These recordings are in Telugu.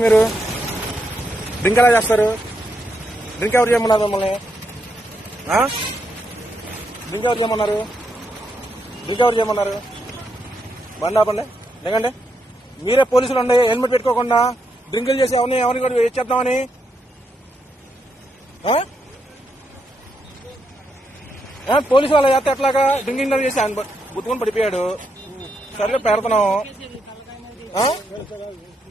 మీరు డ్రింక్ ఎలా చేస్తారు? డ్రింక్ ఎవరు చేయమన్నారు మిమ్మల్ని? డ్రింక్ ఎవరు చేయమన్నారు? డ్రింక్ ఎవరు చేయమన్నారు? బండి ఆపండి, దిగండి. మీరే పోలీసులు అండి, హెల్మెట్ పెట్టుకోకుండా డ్రింకులు చేసి ఎవరిని కూడా చేద్దామని. పోలీసు వాళ్ళు చేస్తే ఎట్లాగా? డ్రింకింగ్ చేసి ఆయన గుర్తుకొని పడిపోయాడు. సరే పెడతాం.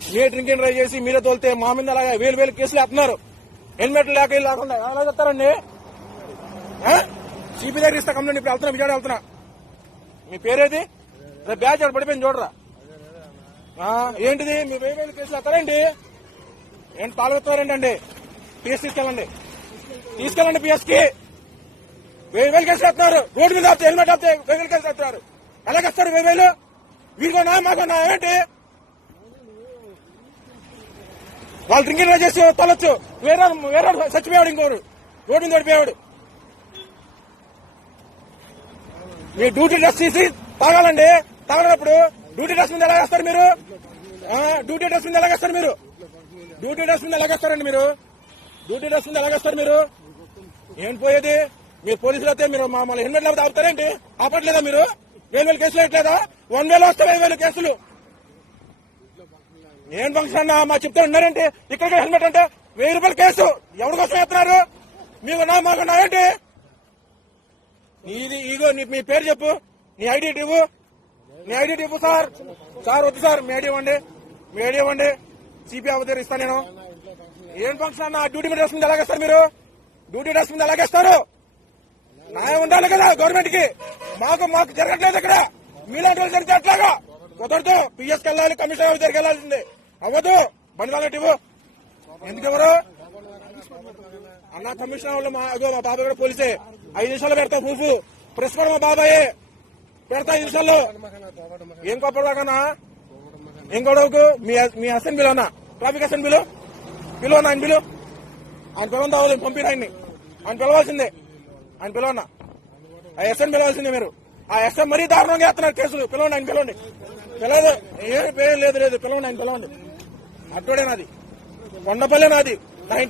మీరే డ్రింకింగ్ డ్రైవ్ చేసి మీరే తోలితే మా మీద అలాగే వేలు కేసులు వేస్తున్నారు. హెల్మెట్ లేకుండా ఎలా చెప్తారండి? సిపి దగ్గర ఇస్తా కంప్లైంట్. ఇప్పుడు వెళ్తున్నా, విజయవాడ వెళ్తున్నా. మీ పేరేది? బ్యాచ్ పడిపోయింది చూడరా. ఏంటిది? మీ వేలు కేసులు వేస్తారండి? ఏంటి పాల్గొస్తారేంటండి? పిఎస్ తీసుకెళ్ళండి పిఎస్ కి. వేలు కేసులు వేస్తున్నారు. రోడ్డు మీద ఆపితే హెల్మెట్ ఆపితే వేలు కేసులు వేస్తున్నారు. ఎలాగేస్తారు 1000? వీరికొన్నా మాకన్నా ఏంటి? వాళ్ళు డ్రింకింగ్ చేసి తొలొచ్చు. వేరే చచ్చిపోయాడు, ఇంకోరు రోడ్డు మీద పడిపోయాడు. మీ డ్యూటీ డ్రెస్ తీసి తాగాలండి. తాగనప్పుడు డ్యూటీ డ్రెస్ మీద ఎలాగేస్తారు మీరు? డ్యూటీ డ్రెస్ మీద ఎలాగేస్తారు మీరు? డ్యూటీ డ్రెస్ మీద ఎలాగేస్తారండి మీరు? డ్యూటీ డ్రెస్ మీద ఎలాగేస్తారు మీరు? ఏం పోయేది? మీరు పోలీసులు అయితే మీరు మమ్మల్ని హెల్మెట్ లేకపోతే ఆపుతారేంటి? ఆపట్లేదా మీరు? 1000 కేసులు వేయట్లేదా? 1000 వస్తే 1000 కేసులు. ఏం ఫంక్షన్ అన్నా మా చెప్తే ఉన్నారంటే ఇక్కడ హెల్మెట్ అంటే 1000 రూపాయల కేసు. ఎవరి కోసం వేస్తున్నారు? మీకు మాకు ఏంటి? నీది ఈగో. మీ పేరు చెప్పు, నీ ఐడి ఇవ్వు. నీ ఐడి ఇవ్వు. సార్ వద్దు సార్, మీ ఐడి ఇవ్వండి. సిపి అవతీర్ ఇస్తా నేను. ఏం ఫంక్షన్ అన్న? డ్యూటీ డ్రెస్ మీద ఎలాగేస్తారు మీరు? డ్యూటీ డ్రెస్ మీద ఎలాగేస్తారు? న్యాయం ఉండాలి కదా గవర్నమెంట్ కి. మాకు జరగట్లేదు ఇక్కడ. మీలాంటి వాళ్ళు జరిగితే అట్లాగా కుదరదు. పిఎస్కి వెళ్ళాలి, కమిషనర్ దగ్గరికి వెళ్ళాల్సిందే. అవ్వదు. బండి వాళ్ళకి ఇవ్వు. ఎందుకు ఎవరు అన్న? కమిషనర్ వాళ్ళు మా బాబాయ్ కూడా పోలీసే. 5 నిమిషాలు పెడతా ప్రూఫ్. ప్రెస్ కూడా మా బాబాయే పెడతా 5 నిమిషాల్లో. ఏం కోపడదాకన్నా? ఏం గొడవకు? మీ అసెంబ్లీ పిలవనా? ట్రాఫిక్ అసెంబ్లీలో పిలవనా? ఆయన పిలవని తావాలి. పంపిన ఆయన పిలవాల్సిందే. ఆయన పిలవన్నా? ఆ ఎస్ఎం పిలవాల్సిందే మీరు. ఆ ఎస్ఎం మరీ దారుణంగా వేస్తున్నారు కేసులు. పిలవండి, ఆయన పిలవండి. పిలవదు. ఏం లేదు. పిలవండి, ఆయన పిలవండి. అట్టోడే నాది, కొండపల్లె నాది. నా ఇంటర్